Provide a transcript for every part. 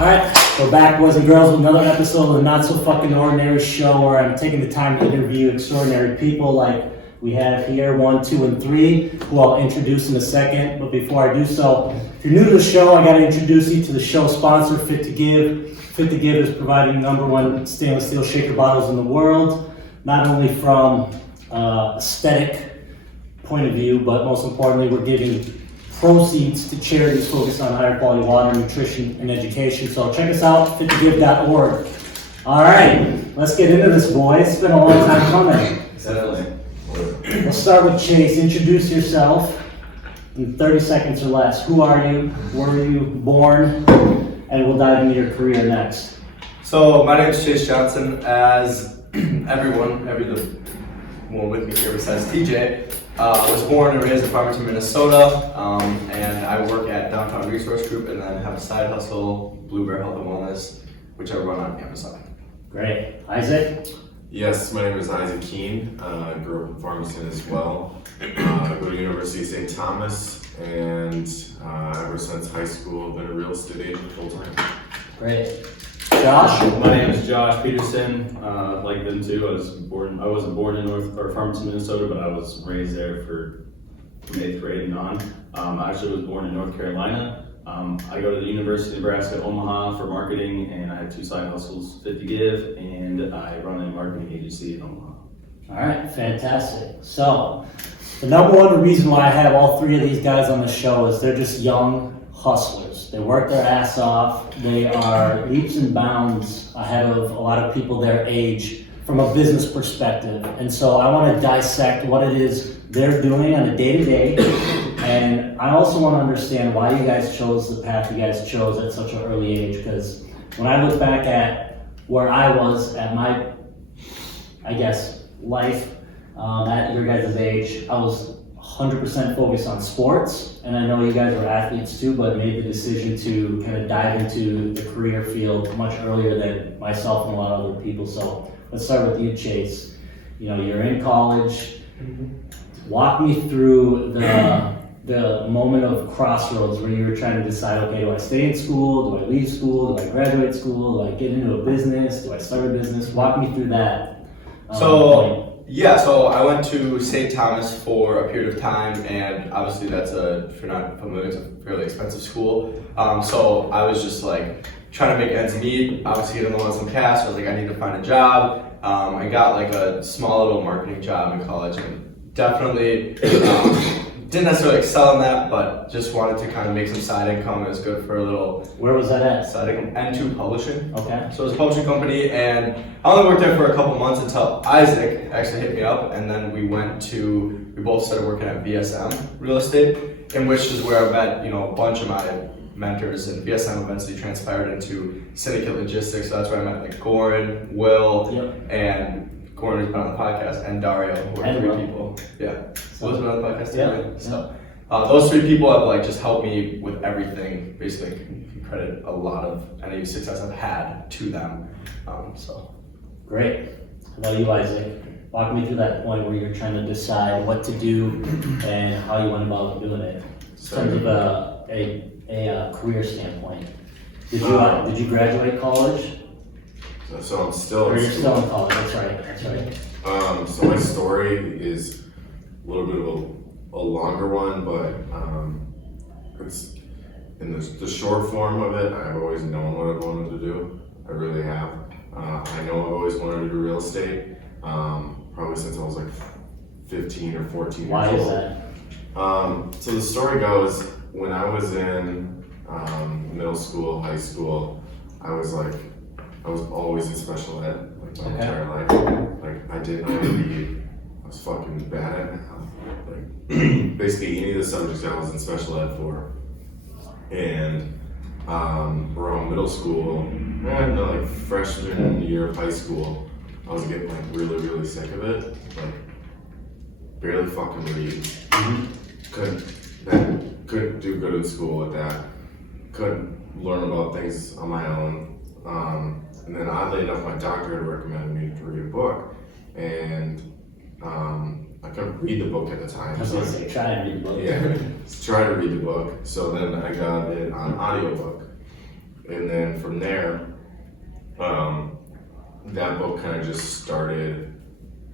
Alright, we're back, boys and girls, with another episode of the Not So Fucking Ordinary Show, where I'm taking the time to interview extraordinary people like we have here, 1, 2, and 3, who I'll introduce in a second. But before I do so, if you're new to the show, I gotta introduce you to the show sponsor, Fit to Give. Fit to Give is providing #1 stainless steel shaker bottles in the world, not only from aesthetic point of view, but most importantly, we're giving proceeds to charities focused on higher quality water, nutrition, and education. So check us out, fittogive.org. All right, let's get into this, boys. It's been a long time coming. Definitely. We'll start with Chase. Introduce yourself in 30 seconds or less. Who are you? Where were you born? And we'll dive into your career next. So my name is Chase Johnson. As every one with me here besides TJ, was born and raised in Farmington, Minnesota, and I work at Downtown Resource Group and then have a side hustle, Blue Bear Health and Wellness, which I run on Amazon. Great. Isaac? Yes, my name is Kuehn. I grew up in Farmington as well. I go to University of St. Thomas, and ever since high school, I've been a real estate agent full time. Great. Josh? My name is Josh Peterson. Like them too, I wasn't born in Farmington, Minnesota, but I was raised there from 8th grade and on. I actually was born in North Carolina. I go to the University of Nebraska, Omaha for marketing, and I have 2 side hustles, Fit to Give, and I run a marketing agency in Omaha. All right, fantastic. So, the #1 reason why I have all 3 of these guys on the show is they're just young hustlers. They work their ass off. They are leaps and bounds ahead of a lot of people their age from a business perspective. And so I want to dissect what it is they're doing on a day-to-day. And I also want to understand why you guys chose the path you guys chose at such an early age. Because when I look back at where I was at my, life at your guys' age, I was 100% focused on sports, and I know you guys were athletes too, but made the decision to kind of dive into the career field much earlier than myself and a lot of other people. So let's start with you, Chase. You know, you're in college. Walk me through the moment of crossroads where you were trying to decide, okay, do I stay in school? Do I leave school? Do I graduate school? Do I get into a business? Do I start a business? Walk me through that. Point. So I went to St. Thomas for a period of time, and obviously that's if you're not familiar, it's a fairly expensive school. So I was just like trying to make ends meet, obviously getting low on some cash. I was like, I need to find a job. I got like a small little marketing job in college, and definitely didn't necessarily excel in that, but just wanted to kind of make some side income. It was good for a little. Where was that at? Side income, N2 Publishing. Okay. So it was a publishing company, and I only worked there for a couple months until Isaac actually hit me up, and then we both started working at VSM Real Estate, in which is where I met, a bunch of my mentors, and VSM eventually transpired into Syndicate Logistics. So that's where I met like Kuehn, Will, and Kuehn has been on the podcast, and Dario, who are 3 people. Yeah. Will's been on the podcast too. Yeah. Right? So those 3 people have like just helped me with everything. Basically, can credit a lot of any success I've had to them. So. Great. How about you, Isaac? Walk me through that point where you're trying to decide what to do and how you went about doing it. In terms of a career standpoint. Did you graduate college? So I'm still Or in you're school. still in college, that's right. So my story is a little bit of a longer one, but it's in the short form of it. I've always known what I've wanted to do. I really have. I know I've always wanted to do real estate, probably since I was like 15 or 14 years old. Why is that? So the story goes, when I was in middle school, high school, I was always in special ed, like my entire life. Like I didn't know how to read. I was fucking bad at math. Like basically any of the subjects I was in special ed for. And around middle school, and like freshman year of high school, I was getting like really, really sick of it. Like barely fucking read. Couldn't do good in school with that. Couldn't learn about things on my own. And then oddly enough, my doctor had recommended me to read a book, and I couldn't read the book at the time. I was gonna say, try and read the book. Yeah, try to read the book. So then I got it on audiobook. And then from there, that book kind of just started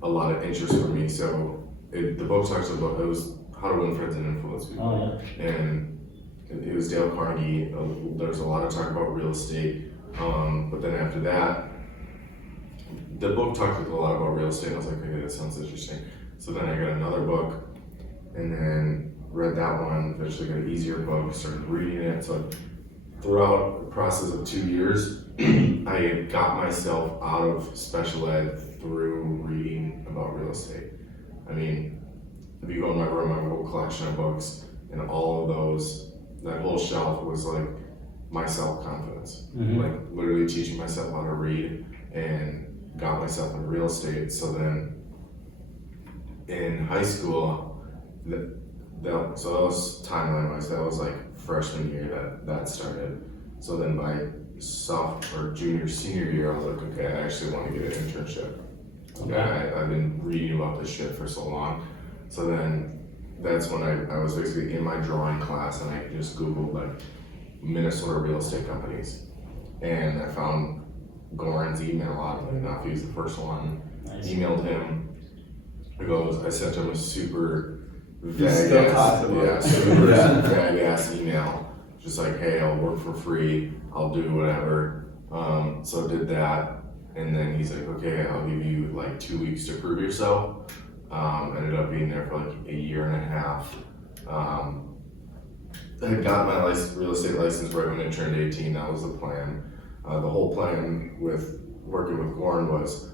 a lot of interest for me. So the book talks about, it was How to Win Friends and Influence People. Oh, And it was Dale Carnegie. There's a lot of talk about real estate. But then after that, the book talked a lot about real estate. I was like, okay, that sounds interesting. So then I got another book and then read that one, eventually got an easier book, started reading it. So throughout the process of 2 years, I got myself out of special ed through reading about real estate. I mean, if you go in my room, I have a whole collection of books, and all of those, that whole shelf was like my self-confidence. Mhm. Like literally teaching myself how to read and got myself into real estate. So then in high school, so that was timeline-wise, that was like freshman year that started. So then by junior, senior year, I was like, okay, I actually want to get an internship. Okay. I've been reading about this shit for so long. So then that's when I was basically in my drawing class and I just Googled like Minnesota real estate companies. And I found Goran's email, oddly enough. He was the first one. Nice. Emailed him. I sent him a super You still talk about it. super Yeah. vague ass email. Just like, hey, I'll work for free, I'll do whatever. So I did that. And then he's like, okay, I'll give you like 2 weeks to prove yourself. Ended up being there for like a year and a half. I got my real estate license right when I turned 18. That was the plan. The whole plan with working with Kuehn was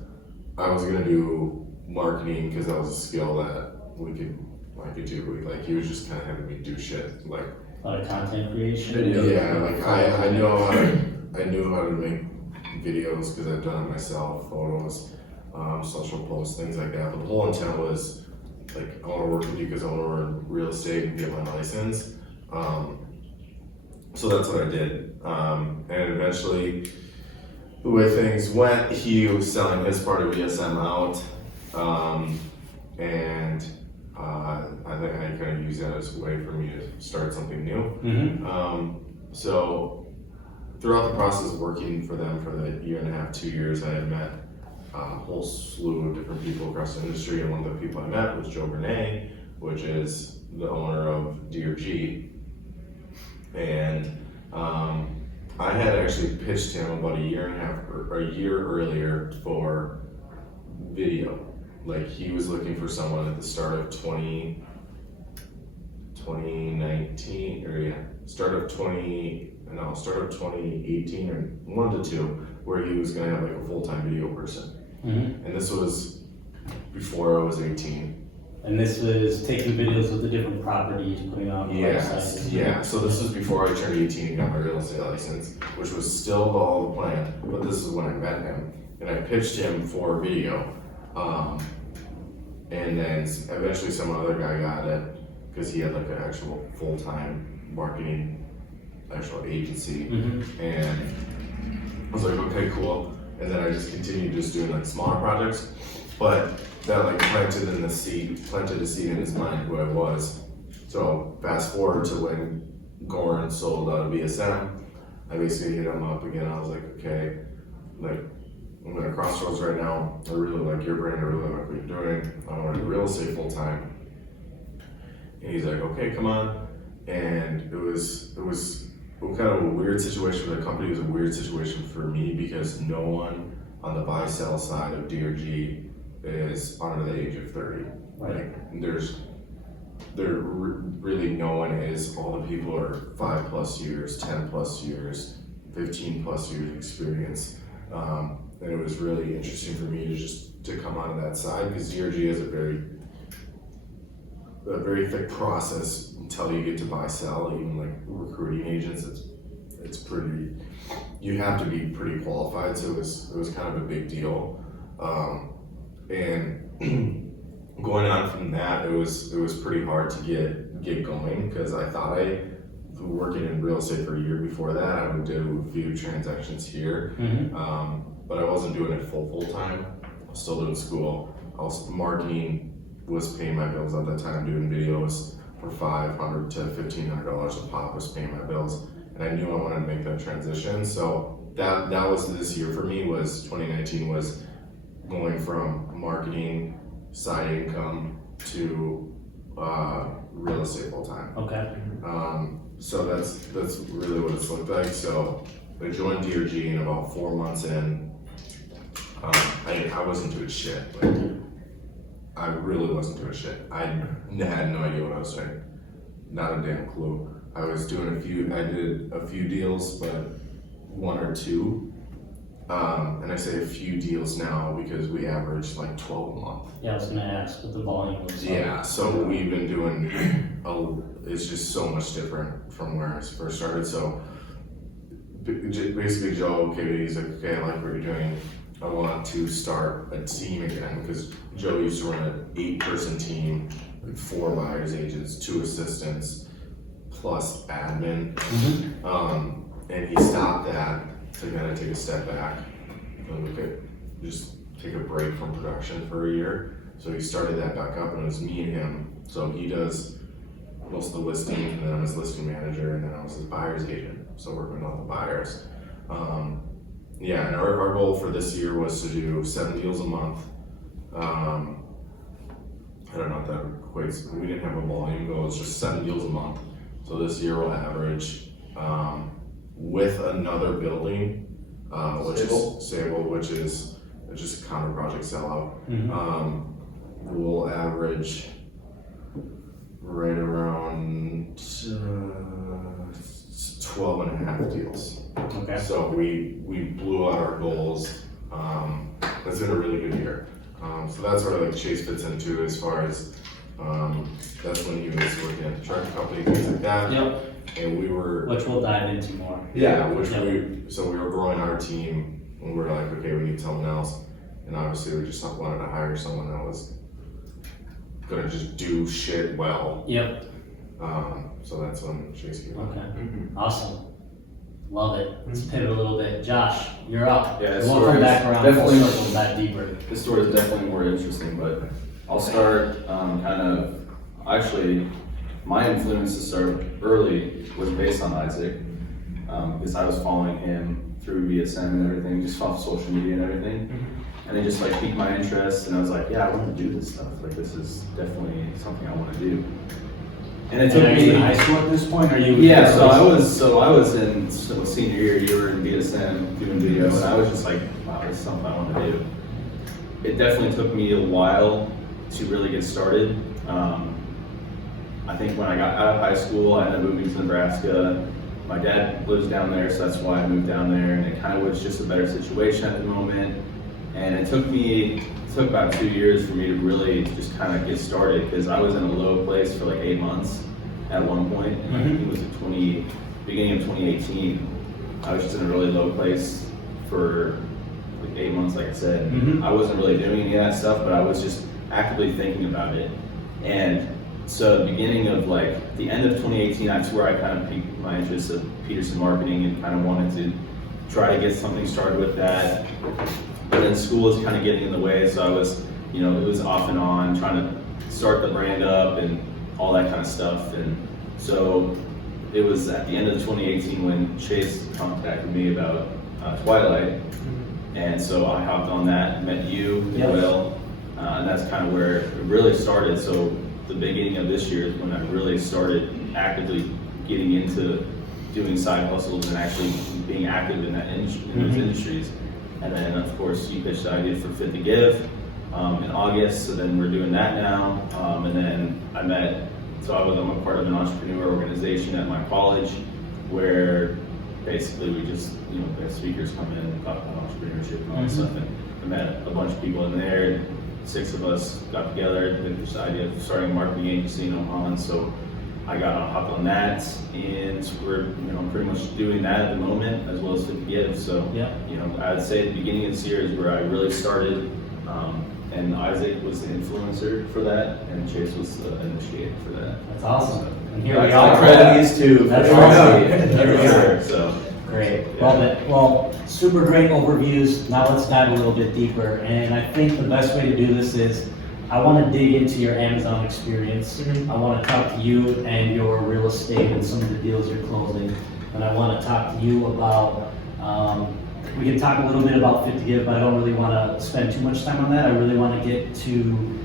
I was gonna do marketing because that was a skill that I could do. Like he was just kind of having me do shit. Like A lot of content creation. Video. yeah, like I knew how to make videos because I've done it myself, photos, social posts, things like that. But the whole intent was like I want to work with you because I want to learn real estate and get my license. So that's what I did. And eventually, the way things went, he was selling his part of ESM out, and I think I kind of used that as a way for me to start something new. Mm-hmm. So throughout the process of working for them for the year and a half, 2 years, I had met a whole slew of different people across the industry, and one of the people I met was Joe Bernay, which is the owner of DRG. And I had actually pitched him about a year and a half or a year earlier for video. Like he was looking for someone at the start of 2019 or start of 2018 or 1 to 2, where he was gonna have like a full-time video person. Mm-hmm. And this was before I was 18. And this was taking videos of the different properties, putting on the website. Yeah. So this was before I turned 18 and got my real estate license, which was still all the plan. But this is when I met him, and I pitched him for video. And then eventually some other guy got it because he had like an actual full-time marketing, actual agency. Mm-hmm. And I was like, okay, cool. And then I just continued just doing like smaller projects, but that like planted a seed in his mind who I was. So fast forward to when Kuehn sold out of BSM, I basically hit him up again. I was like, okay, like I'm at a crossroads right now. I really like your brand. I really like what you're doing. I want to do real estate full time. And he's like, okay, come on. And it was kind of a weird situation for the company. It was a weird situation for me because no one on the buy-sell side of DRG is under the age of 30. Right. Like really no one is. All the people are 5+ years, 10+ years, 15+ years experience. And it was really interesting for me to come out of that side because DRG is a very thick process until you get to buy sell. Even like recruiting agents, it's pretty. You have to be pretty qualified. So it was kind of a big deal. And going on from that, it was pretty hard to get going because I thought working in real estate for a year before that, I would do a few transactions here. Mm-hmm. But I wasn't doing it full time. I was still doing school. Marketing was paying my bills at that time, doing videos for $500 to $1,500 a pop was paying my bills. and I knew I wanted to make that transition. So that was this year for me. Was 2019 was going from marketing, side income to real estate full time. Okay. So that's really what it's looked like. So I joined DRG, and about 4 months in, I wasn't doing shit. Like, I really wasn't doing shit. I had no idea what I was doing. Not a damn clue. I did a few deals, but 1 or 2. And I say a few deals now because we average like 12 a month. Yeah, I was gonna ask what the volume was. Yeah, so we've been doing, it's just so much different from where I first started. So basically Joe came in, he's like, okay, I like what you're doing. I want to start a team again, because Joe used to run an 8-person team with 4 buyers agents, 2 assistants, plus admin. And he stopped that to kind of take a step back and we could just take a break from production for a year. So he started that back up, and it was me and him. So he does most of the listings, and then I'm his listing manager, and then I was his buyer's agent. So working with all the buyers. Yeah, and our goal for this year was to do 7 deals a month. I don't know if that equates, we didn't have a volume goal, it's just 7 deals a month. So this year we'll average, with another building, which is Sable, which is just a condo project sellout. We'll average right around 12 and a half deals. Okay. So we blew out our goals. It's been a really good year. So that's where like Chase fits into, as far as that's when he was working at the truck company, things like that. Yep. And we were, Which we'll dive into more. yeah, we were growing our team, and we were like, okay, we need someone else. And obviously we just wanted to hire someone that was gonna just do shit well. Yep. So that's when Chase came. Okay. Awesome. Love it. Let's pivot a little bit. Josh, you're up. Yeah, We'll come back around. definitely We'll circle back deeper. This story is definitely more interesting, but I'll start actually, my influence to start early was based on Isaac, because I was following him through VSM and everything, just off social media and everything. And it just like piqued my interest, and I was like, yeah, I want to do this stuff. Like, this is definitely something I want to do. And it took Are me you in high school at this point? Or are you? Yeah, so I was in senior year. You were in VSM doing video, and I was just like, wow, this is something I want to do. It definitely took me a while to really get started. I think when I got out of high school, I ended up moving to Nebraska. My dad lives down there, so that's why I moved down there, and it kind of was just a better situation at the moment. And it took about 2 years for me to really just kind of get started, because I was in a low place for like 8 months at one point. And I think it was beginning of 2018. I was just in a really low place for like 8 months, like I said. I wasn't really doing any of that stuff, but I was just actively thinking about it. And so the beginning of like the end of 2018, that's where I kind of piqued my interest of Peterson marketing and kind of wanted to try to get something started with that. But then school was kind of getting in the way, so I was, it was off and on, trying to start the brand up and all that kind of stuff. And so it was at the end of 2018 when Chase contacted me about Twilight. And so I hopped on that, met you, Will, and that's kind of where it really started. So the beginning of this year is when I really started actively getting into doing side hustles and actually being active in those industries. And then of course you pitched the idea for Fit to Give in August, so then we're doing that now. And then I'm a part of an entrepreneur organization at my college, where basically we just, the speakers come in and talk about entrepreneurship and all that stuff. And I met a bunch of people in there, and 6 of us got together with this idea of starting a marketing agency in Omaha. And so I hopped on that, and we're pretty much doing that at the moment, as well as Fit to Give. So I'd say the beginning of this year is where I really started, and Isaac was the influencer for that, and Chase was the initiator for that. That's awesome. And here I we are. credit these two. That's for awesome. Here we are. So Great. Love it. Well, super great overviews. Now let's dive a little bit deeper. And I think the best way to do this is, I want to dig into your Amazon experience. I want to talk to you and your real estate and some of the deals you're closing. and I want to talk to you about. We can talk a little bit about Fit to Give, but I don't really want to spend too much time on that. I really want to get to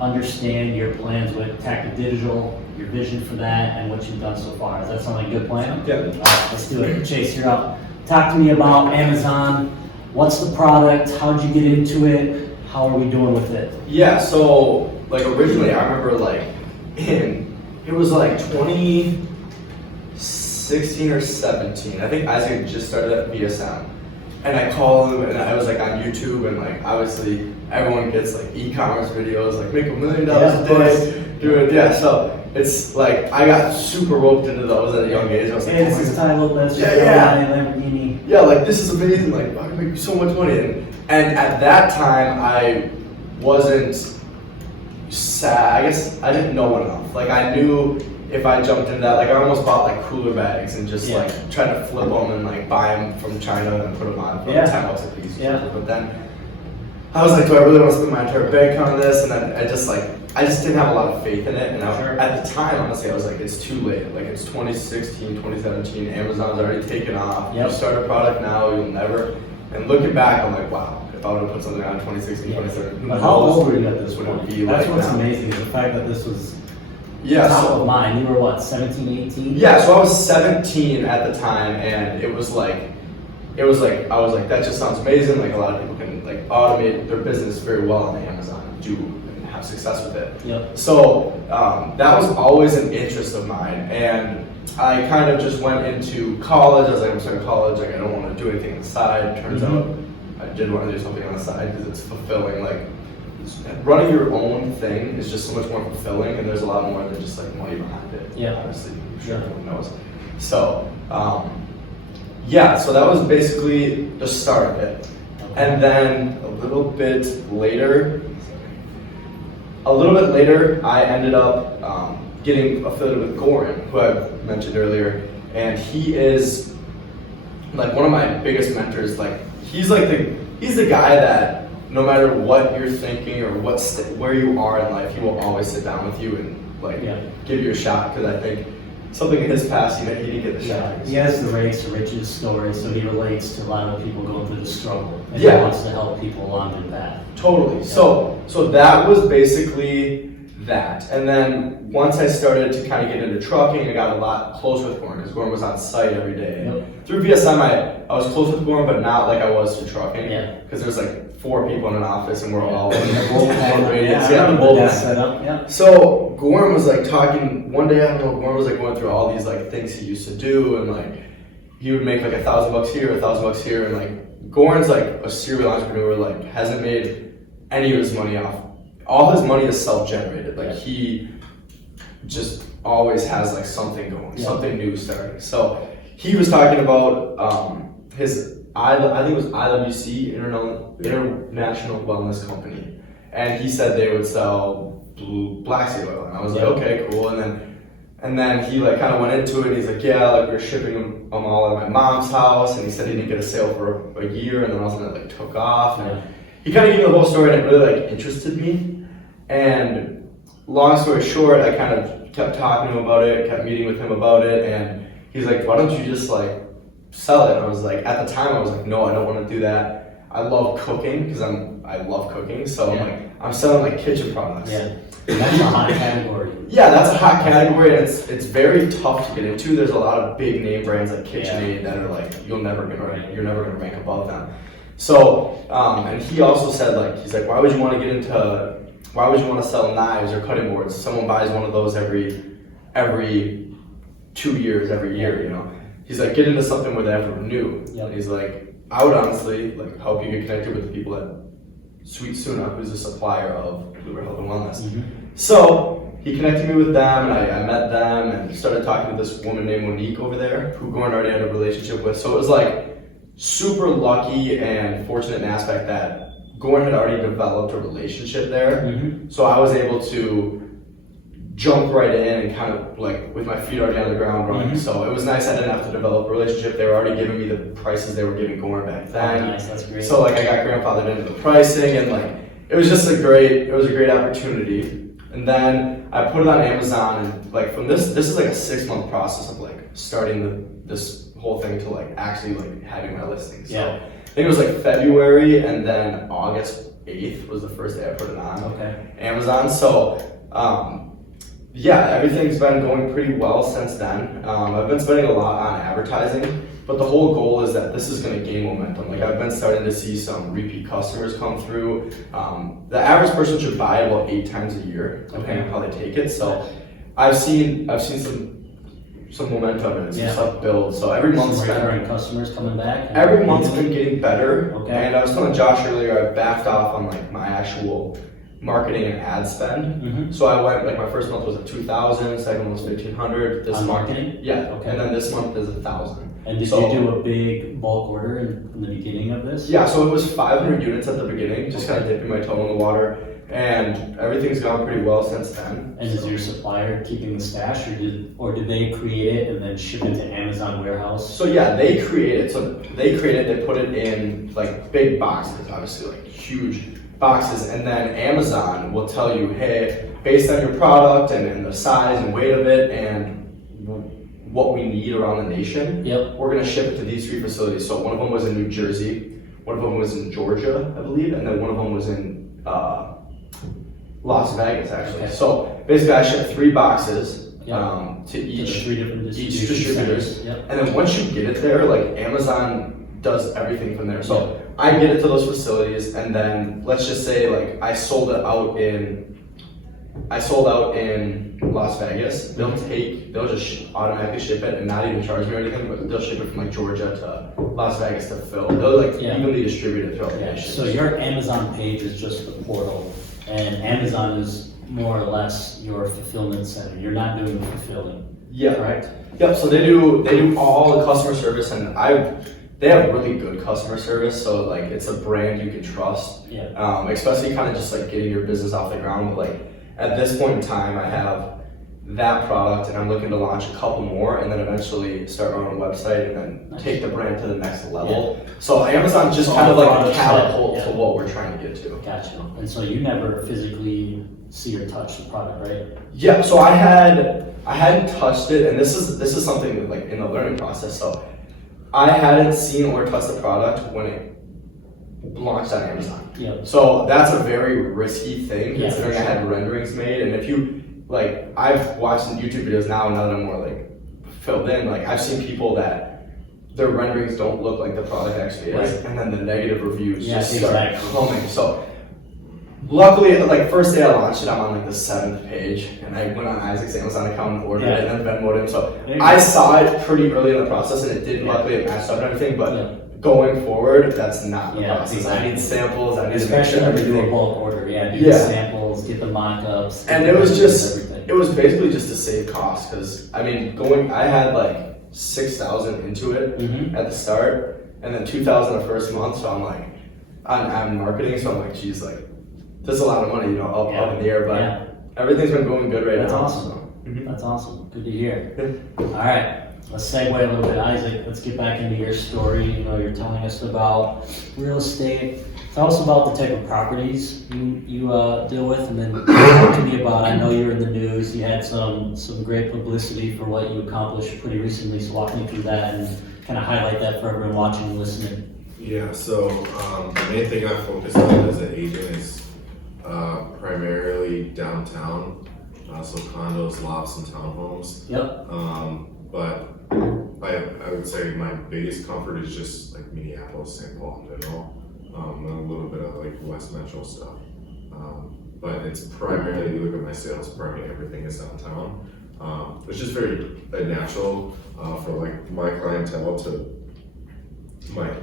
understand your plans with Tactic Digital, your vision for that, and what you've done so far. Does that sound like a good plan? Yeah. All right, let's do it. Chase, you're up. Talk to me about Amazon. What's the product? How'd you get into it? How are we doing with it? Yeah, so like originally I remember like it was like 2016 or 17. I think Isaac had just started at BSM. And I called him and I was like on YouTube and like obviously everyone gets like e-commerce videos, like make $1 million a day, do it. Yeah, so it's like I got super roped into those at a young age. I was like, Hey, this is titled Let's Lamborghini. yeah, like this is amazing, like I can make so much money. And at that time I wasn't sad, I guess I didn't know enough. Like I knew if I jumped into that, like I almost bought like cooler bags and just like tried to flip them and like buy them from China and put them on for like $10 a piece. Yeah. But then I was like, do I really want to spend my entire bank on this? And then I just didn't have a lot of faith in it. And at the time, honestly, I was like, it's too late. Like it's 2016, 2017, Amazon's already taken off. You start a product now, you'll never. And looking back, I'm like, wow, if I would have put something on 2016, 2017. But how old were you at this Would point? it be That's like what's now? amazing is the fact that this was Yeah, top so of mind. You were what, 17, 18? yeah, so I was 17 at the time, and I was like, that just sounds amazing. Like a lot of people can like automate their business very well on Amazon, and have success with it. Yep. So that was always an interest of mine, and I kind of just went into college. I was like, I'm starting college. Like I don't want to do anything on the side. Turns out I did want to do something on the side because it's fulfilling. Like running your own thing is just so much more fulfilling, and there's a lot more than just like money behind it. Yeah. Obviously, I'm sure everyone knows. So, so that was basically the start of it. And then a little bit later, I ended up getting affiliated with Kuehn, who I mentioned earlier, and he is like one of my biggest mentors. Like he's the guy that no matter what you're thinking or where you are in life, he will always sit down with you and give you a shot. Because I think something in his past, he didn't get the shot. He has the race to riches story, so he relates to a lot of people going through the struggle, and he Yeah. wants to help people along their path. Totally. Yeah. So that was basically that. And then once I started to kind of get into trucking, I got a lot closer with Kuehn because Kuehn was on site every day. Yep. Through BSM, I was close with Kuehn, but not like I was to trucking. Yeah. Because there's like 4 people in an office and we're all I yeah, remember that setup. Yeah. So Kuehn was like talking one day. I don't know. Kuehn was like going through all these like things he used to do, and like he would make like $1,000 here, $1,000 here, and like Kuehn's like a serial entrepreneur. Like hasn't made any of his money off. All his money is self-generated. Like he just always has like something going, something new starting. So he was talking about his I think it was IWC, International Wellness Company, and he said they would sell black seed oil, and I was like, okay, cool. And then he like kind of went into it. And he's like, yeah, like we're shipping them all at my mom's house, and he said he didn't get a sale for a year, and then all of a sudden it like took off. And he kind of gave me the whole story, and it really like interested me. And long story short, I kind of kept talking to him about it, kept meeting with him about it, and he's like, why don't you just like sell it? And I was like, at the time I was like, no, I don't want to do that. I love cooking because I love cooking, so I'm selling like kitchen products. Yeah, that's a hot category. Yeah, that's a hot category, and it's very tough to get into. There's a lot of big name brands like KitchenAid that are like you're never gonna rank above them. So, and he also said like he's like, why would you want to sell knives or cutting boards? Someone buys one of those every 2 years, every year, you know. He's like, get into something where they have to renew. And he's like, I would honestly like help you get connected with the people at Sweet Suna, who's a supplier of Bluebird Health and Wellness. So he connected me with them, and I met them and started talking to this woman named Monique over there, who Kuehn already had a relationship with. So it was like super lucky and fortunate in the aspect that Kuehn had already developed a relationship there. So I was able to jump right in and kind of like with my feet already on the ground running. So it was nice. I didn't have to develop a relationship. They were already giving me the prices they were giving Kuehn back then. Oh, nice, that's great. So like I got grandfathered into the pricing, and like it was a great opportunity. And then I put it on Amazon, and like from this is like a 6-month process of like starting this whole thing to like actually like having my listing. So Yeah. I think it was like February, and then August 8th was the first day I put it on Amazon. So yeah, everything's been going pretty well since then. I've been spending a lot on advertising, but the whole goal is that this is going to gain momentum. Like I've been starting to see some repeat customers come through. The average person should buy about 8 times a year, depending on how they take it. So I've seen some momentum and some stuff build. So every month's Some been recurring customers coming back. every month's been getting better. Okay. And I was telling Josh earlier, I backed off on like my actual marketing and ad spend. So I went like my first month was at 2,000, second month was 1,500. This On month, marketing? yeah. Okay. And then this month is 1,000. And did So- you do a big bulk order in the beginning of this? Yeah, so it was 500 units at the beginning, just kind of dipping my toe in the water, and everything's gone pretty well since then. And is your supplier keeping the stash, or did they create it and then ship it to Amazon warehouse? So yeah, they create it. So they create it. They put it in like big boxes, obviously like huge boxes, and then Amazon will tell you, hey, based on your product and the size and weight of it and what we need around the nation, Yep. we're gonna ship it to these 3 facilities. So one of them was in New Jersey, one of them was in Georgia, I believe, and then one of them was in Las Vegas, actually. Okay. So basically, I shipped 3 boxes Yep. to To the each 3 different each distribution distributors. centers. Yep. And then once you get it there, like Amazon does everything from there. So I get it to those facilities, and then let's just say like I sold out in Las Vegas. They'll just automatically ship it and not even charge me or anything, but they'll ship it from like Georgia to Las Vegas to fill. They'll like Yeah. evenly distribute it throughout the Yeah, nation. so your Amazon page is just the portal, and Amazon is more or less your fulfillment center. You're not doing the fulfilling, Yeah. correct? Yep. So they do all the customer service, and they have really good customer service. So like it's a brand you can trust. Yeah. Especially kind of just like getting your business off the ground. But like at this point in time, I have that product, and I'm looking to launch a couple more, and then eventually start my own website, and then Nice. take the brand to the next level. So Amazon's just So kind of all like a products catapult that- to what we're trying to get to. Gotcha. And so you never physically see or touch the product, right? Yeah, so I hadn't touched it, and this is something that, like in the learning process. So I hadn't seen or touched the product when it launched on Amazon. Yep. So that's a very risky thing, Yeah, considering for I had renderings made. And if you like, I've watched some YouTube videos now that I'm more like filled in. Like I've seen people that their renderings don't look like the product actually is, Right. and then the negative reviews Yeah, just start exactly. coming. So luckily, like first day I launched it, I'm on like the 7th page, and I went on Isaac's Amazon account and ordered it, and then Venmoed him. So There you I go. saw it pretty early in the process, and it did. Yeah. Luckily, it matched up and everything. But Yeah. going forward, that's not the Yeah, process. exactly. I need samples. I need Especially to when make you sure do a everything. bulk order, do the Yeah. samples, get the mock-ups. And get it was the just, everything. it was basically just to save costs, because I mean, I had like 6,000 into it Mhm. at the start, and then 2,000 the first month. So I'm like, I'm marketing, so I'm like, geez, like that's a lot of money, up in the air. But Yeah. everything's been going good right That's now. awesome. so. Mhm. That's awesome. Good to hear. All right, let's segue a little bit, Isaac. Let's get back into your story. You're telling us about real estate. Tell us about the type of properties you deal with, and then talk to me about. I know you're in the news. You had some great publicity for what you accomplished pretty recently. So walk me through that and kind of highlight that for everyone watching and listening. Yeah, so the main thing I focus on as an agent is primarily downtown, so condos, lots, and townhomes. Yep. But I would say my biggest comfort is just like Minneapolis, St. Paul in general, and a little bit of like West Metro stuff. But it's primarily, you look at my sales, primarily everything is downtown, which is very natural for like my clientele to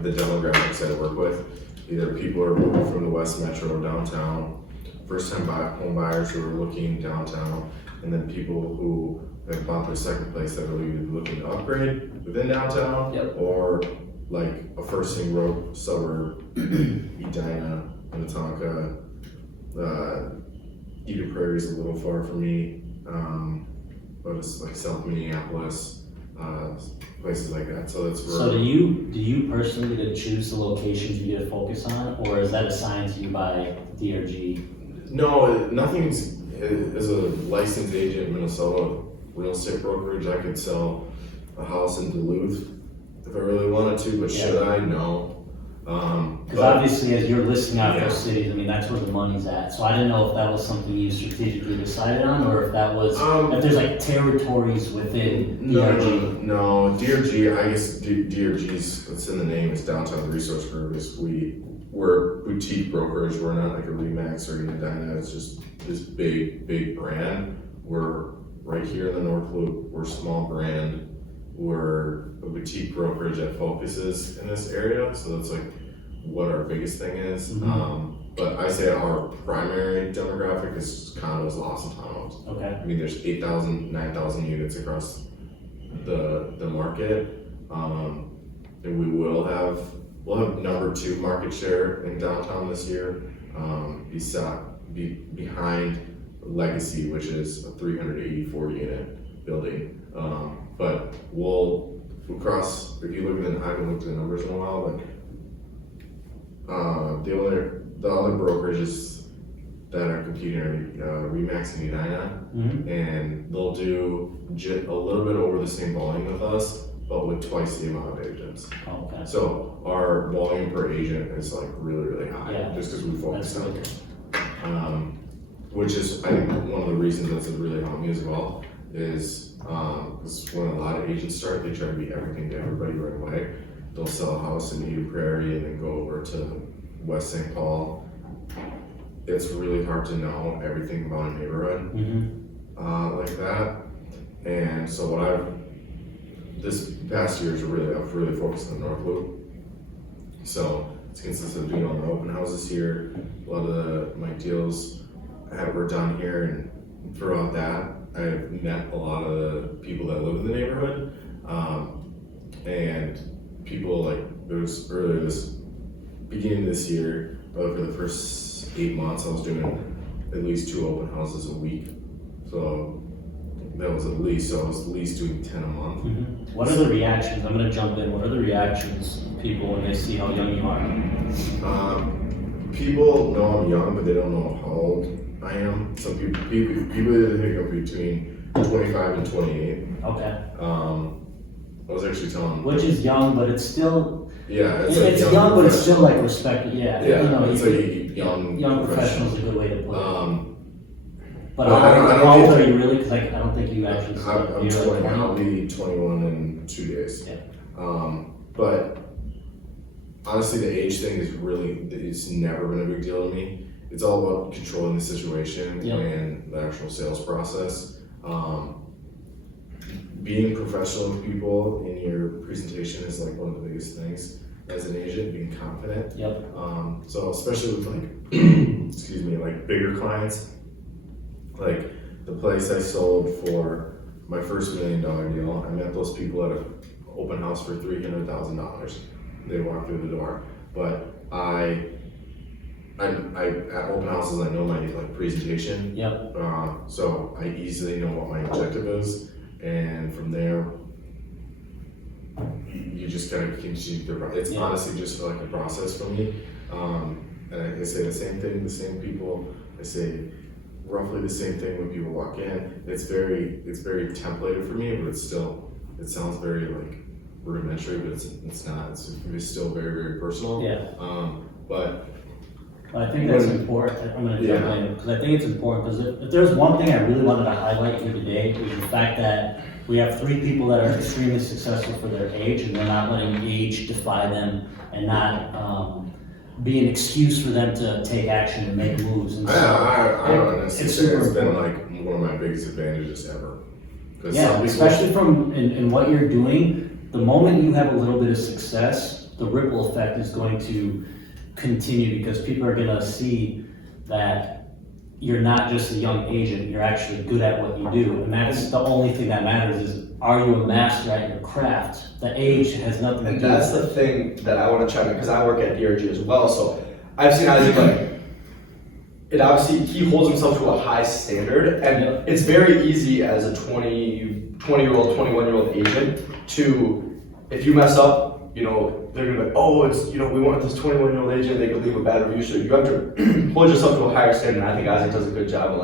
the demographics I work with. Either people are moving from the West Metro or downtown, first-time home buyers who are looking downtown, and then people who have bought their second place that are either looking to upgrade within downtown, Yep. or like a first-thing road suburb, Edina, Minnetonka, Eden Prairie is a little far from me, but it's like South Minneapolis, places like that. So that's So do you personally get to choose the locations you get to focus on, or is that assigned to you by DRG? No, nothing's as a licensed agent in Minnesota, real estate brokerage, I could sell a house in Duluth if I really wanted to, but should I? No. Because obviously, as you're listing out those cities, I mean, that's where the money's at. So I didn't know if that was something you strategically decided on, or if that was, if there's like territories within DRG. No, DRG, I guess DRG's, it's in the name, it's Downtown Resource Group. We're boutique brokerage. We're not like a Remax or even Dyna. It's just this big brand. We're right here in the North Loop. We're a small brand. We're a boutique brokerage that focuses in this area. So that's like what our biggest thing is. But I say our primary demographic is condos, lofts, and townhomes. Okay. I mean, there's 8,000, 9,000 units across the market. And we'll have number 2 market share in downtown this year. Behind Legacy, which is a 384 unit building. But we'll cross, if you look at I haven't looked at the numbers in a while, but the other brokerages that are competing are Remax and Edina, and they'll do a little bit over the same volume with us, but with twice the amount of agents. Okay. So our volume per agent is like really high, just because we focus on it. Which is, I think, one of the reasons that's really helped me as well, is because when a lot of agents start, they try to be everything to everybody right away. They'll sell a house in Eden Prairie and then go over to West St. Paul. It's really hard to know everything about a neighborhood like that. And so this past year I've really focused on the North Loop. So it's consistent of doing all the open houses here. A lot of my deals were done here, and throughout that, I've met a lot of the people that live in the neighborhood. And people there was beginning this year, but for the first 8 months, I was doing at least 2 open houses a week. So that was at least doing 10 a month. What are the reactions? I'm gonna jump in. What are the reactions of people when they see how young you are? People know I'm young, but they don't know how old I am. Some people think I'm between 25 and 28. Okay. I was actually telling. Which is young, but it's still. Yeah, it's young, but it's still like respected. Yeah. Yeah, you know, it's like young professional is a good way to put it. But I how old don't are you really? Because I don't think you actually. I'm 20. I'll be 21 in 2 days. Yeah. But honestly, the age thing it's never been a big deal to me. It's all about controlling the situation and the actual sales process. Being professional with people in your presentation is like one of the biggest things as an agent, being confident. Yep. So especially with excuse me, like bigger clients, like the place I sold for my first $1 million deal, I met those people at an open house for $300,000. They walked through the door, but I at open houses, I know my presentation. Yep. So I easily know what my objective is, and from there, you just gotta continue to. It's honestly just like a process for me. And I say the same thing, the same people. I say roughly the same thing when people walk in. It's very templated for me, but it sounds very rudimentary, but it's not. It's still very personal. Yeah. But I think that's important. I'm going to jump in because I think it's important because if there's one thing I really wanted to highlight here today, is the fact that we have 3 people that are extremely successful for their age, and they're not letting age defy them and not be an excuse for them to take action and make moves. And I honestly say it's been one of my biggest advantages ever. Yeah, especially in what you're doing, the moment you have a little bit of success, the ripple effect is going to continue because people are going to see that you're not just a young agent, you're actually good at what you do. And that's the only thing that matters is, are you a master at your craft? The age has nothing to do with it. And that's the thing that I want to chime in, because I work at DRG as well, so I've seen Isaac it obviously, he holds himself to a high standard, and it's very easy as a 20-year-old, 21-year-old agent to, if you mess up, they're gonna be like, oh, it's, we want this 21-year-old agent, they could leave a bad review, so you have to hold yourself to a higher standard, and I think Isaac does a good job of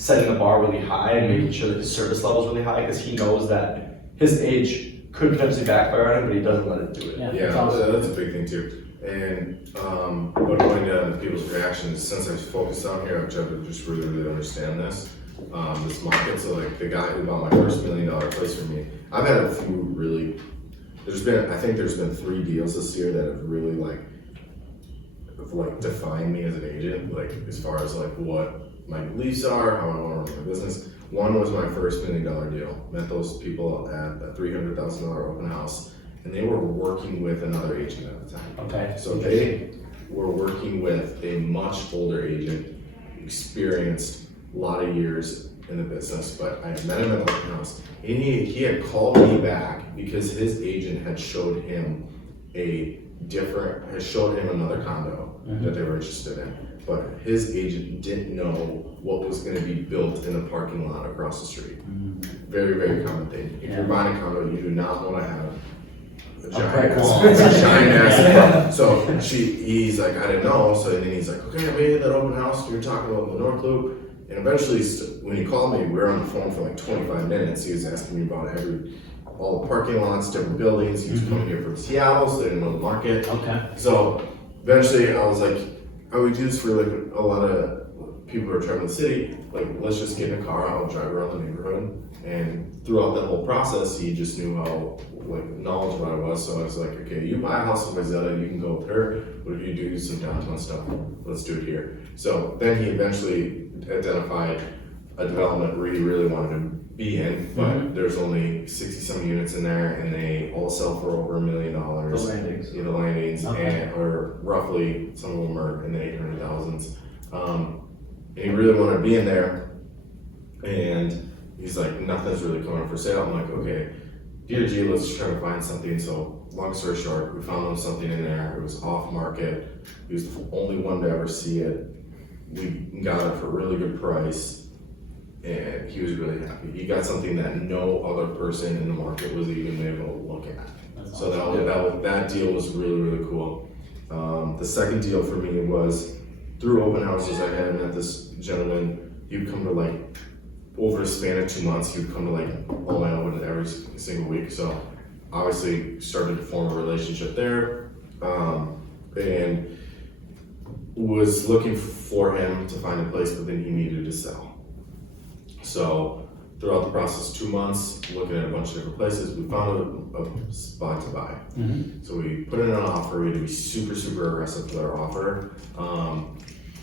setting the bar really high and making sure that his service level is really high because he knows that his age could potentially backfire on him, but he doesn't let it do it. Yeah, Yeah, that's awesome. that's a big thing too. And but going down to people's reactions, since I focused on here, I've tried to just really, really understand this market. So like the guy who bought my first $1 million place from me, I've had a few really. I think there's been 3 deals this year that have really like defined me as an agent, like as far as like what my beliefs are, how I want to run my business. One was my first $1 million deal. Met those people at a $300,000 open house, and they were working with another agent at the time. Okay. So they were working with a much older agent, experienced a lot of years in the business, but I had met him at the open house, and he had called me back because his agent had showed him another condo that they were interested in, but his agent didn't know what was going to be built in the parking lot across the street. Very, very common thing. If you're buying a condo, you do not want to have a giant ass. So he's like, I didn't know. So then he's like, okay, I made it that open house. You're talking about the North Loop. And eventually, when he called me, we were on the phone for like 25 minutes. He was asking me about all the parking lots, different buildings. He was coming here from Seattle, so they didn't know the market. Okay. So eventually, I was like, I would do this for like a lot of people who are traveling the city. Like, let's just get in a car, I'll drive around the neighborhood. And throughout that whole process, he just knew how knowledgeable I was. So I was like, okay, you buy a house in Vizela, you can go with her. What if you do some downtown stuff? Let's do it here. So then he eventually identified a development where he really wanted to be in, but there's only 60-some units in there, and they all sell for over $1 million. The landings. Yeah, the landings, Okay. or roughly, some of them are in the 800,000s. And he really wanted to be in there, and he's like, nothing's really coming for sale. I'm like, okay, D2G, let's try to find something. So long story short, we found him something in there. It was off market. He was the only one to ever see it. We got it for a really good price, and he was really happy. He got something that no other person in the market was even able to look at. So that deal was really, really cool. The second deal for me was through open houses. I had met this gentleman. He would come to over a span of 2 months, he would come to all my open every single week. So obviously started to form a relationship there, and was looking for him to find a place, but then he needed to sell. So throughout the process, 2 months, looking at a bunch of different places, we found a spot to buy. So we put in an offer. We had to be super, super aggressive with our offer,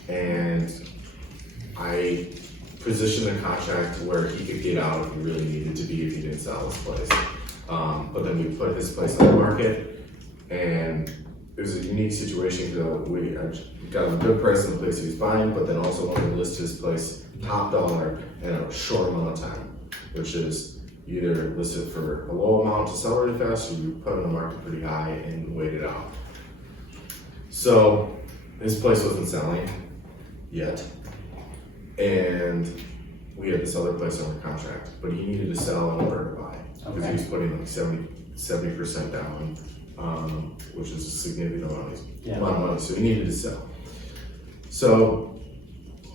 and I positioned a contract where he could get out if he really needed to be if he didn't sell his place. But then we put his place on the market, and it was a unique situation because we got him a good price on the place he was buying, but then also wanted to list his place top dollar in a short amount of time, which is either list it for a low amount to sell really fast, or you put it on the market pretty high and wait it out. So his place wasn't selling yet, and we had this other place under contract, but he needed to sell in order to buy because he was putting 70% down, which is a significant amount of money. So he needed to sell. So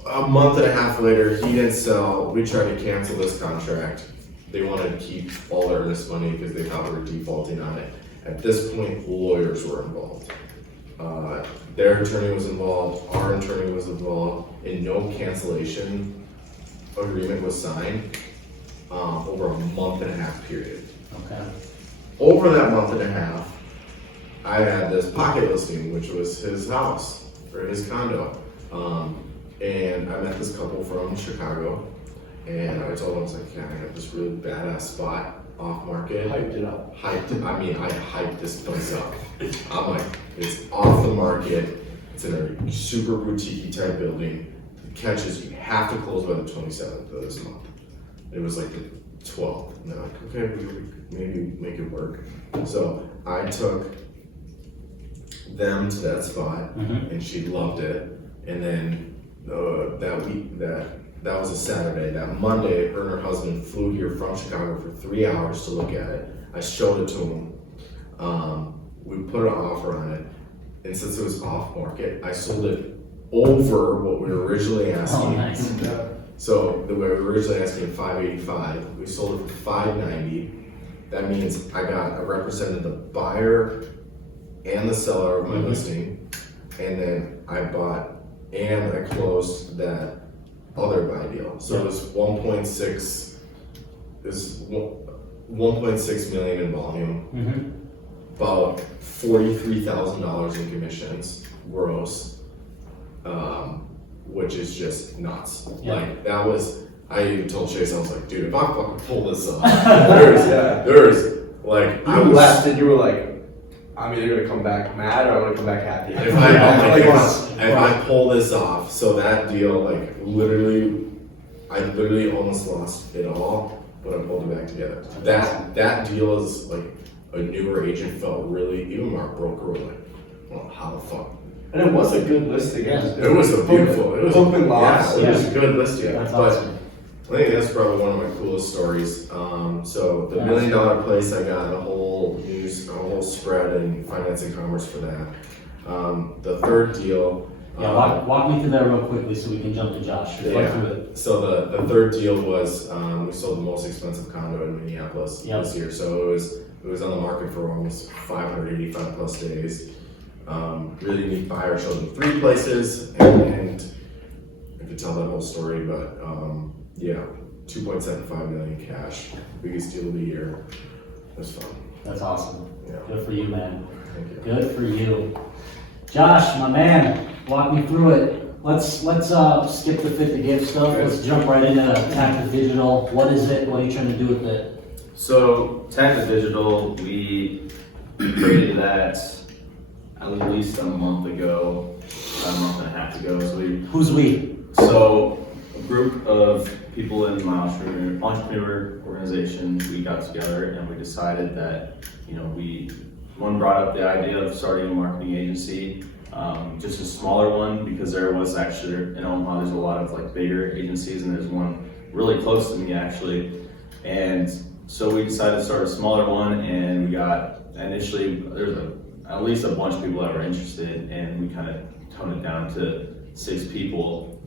a month and a half later, he didn't sell. We tried to cancel this contract. They wanted to keep all their earnest money because they thought we were defaulting on it. At this point, lawyers were involved. Their attorney was involved, our attorney was involved, and no cancellation agreement was signed over a month and a half period. Okay. Over that month and a half, I had this pocket listing, which was his house or his condo. And I met this couple from Chicago, and I told them, I was like, yeah, I have this really badass spot off market. Hyped it up. I hyped this place up. I'm like, it's off the market. It's in a super boutique type building. The catch is you have to close by the 27th of this month. It was like the 12th. And they're like, okay, we maybe make it work. So I took them to that spot, and she loved it. And then that was a Saturday. That Monday, her and her husband flew here from Chicago for 3 hours to look at it. I showed it to them. We put an offer on it, and since it was off market, I sold it over what we were originally asking. Oh, nice. So we were originally asking $585. We sold it for $590. That means I represented the buyer and the seller of my listing, and then I bought and I closed that other buy deal. So it was 1.6. Is 1.6 million in volume. About $43,000 in commissions gross, which is just nuts. Yeah. Like that was, I even told Chase, I was like, dude, if I fucking pull this off, Yeah. there's like, I You was, laughed and you were like, I'm either gonna come back mad or I'm gonna come back happy. if I pull this off, so that deal, like I literally almost lost it all, but I pulled it back together. That deal is like, a newer agent felt really, even our broker was like, well, how the fuck? And it was a good listing. It was a beautiful, it was open lots. yeah, it was a good listing. That's But awesome. I think that's probably one of my coolest stories. So the $1 million place, I got a whole spread in finance and commerce for that. The third deal. Walk me through that real quickly so we can jump to Josh. Walk through it. So the third deal was we sold the most expensive condo in Minneapolis this year. So it was on the market for almost 585 plus days. Really neat buyer, showed them 3 places, and I could tell that whole story, but yeah, 2.75 million cash, biggest deal of the year. It was fun. That's awesome. Yeah. Good for you, man. Thank you. Good for you. Josh, my man, walk me through it. Let's skip the fit to give stuff. Let's jump right into Tactic Digital. What is it? What are you trying to do with it? So Tactic Digital, we created that at least a month ago, a month and a half ago. Who's we? So a group of people in my entrepreneur organization, we got together and we decided that, one brought up the idea of starting a marketing agency, just a smaller one, because there was actually, in Omaha, there's a lot of like bigger agencies, and there's one really close to me actually. And so we decided to start a smaller one, and we got, initially, there's at least a bunch of people that were interested, and we kind of toned it down to 6 people.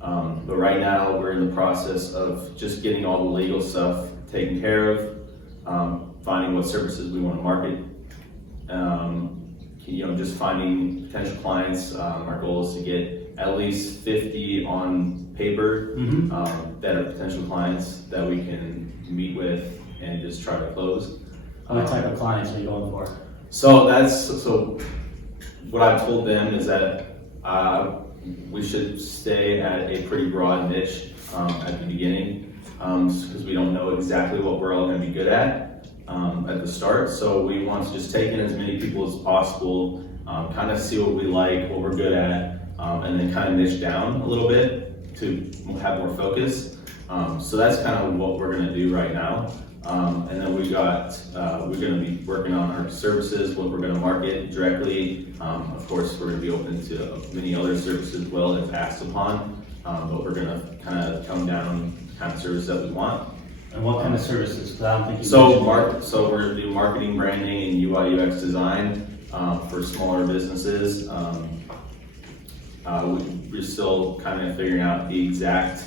But right now we're in the process of just getting all the legal stuff taken care of, finding what services we want to market, just finding potential clients. Our goal is to get at least 50 on paper that are potential clients that we can meet with and just try to close. What type of clients are you going for? So what I've told them is that we should stay at a pretty broad niche at the beginning, because we don't know exactly what we're all going to be good at the start. So we want to just take in as many people as possible, kind of see what we like, what we're good at, and then kind of niche down a little bit to have more focus. So that's kind of what we're going to do right now. And then we're going to be working on our services, what we're going to market directly. Of course, we're going to be open to many other services as well if asked upon, but we're going to kind of come down kind of service that we want. And what kind of services? Because I don't think you So mentioned we're going to do marketing, branding, and UI UX design for smaller businesses. We're still kind of figuring out the exact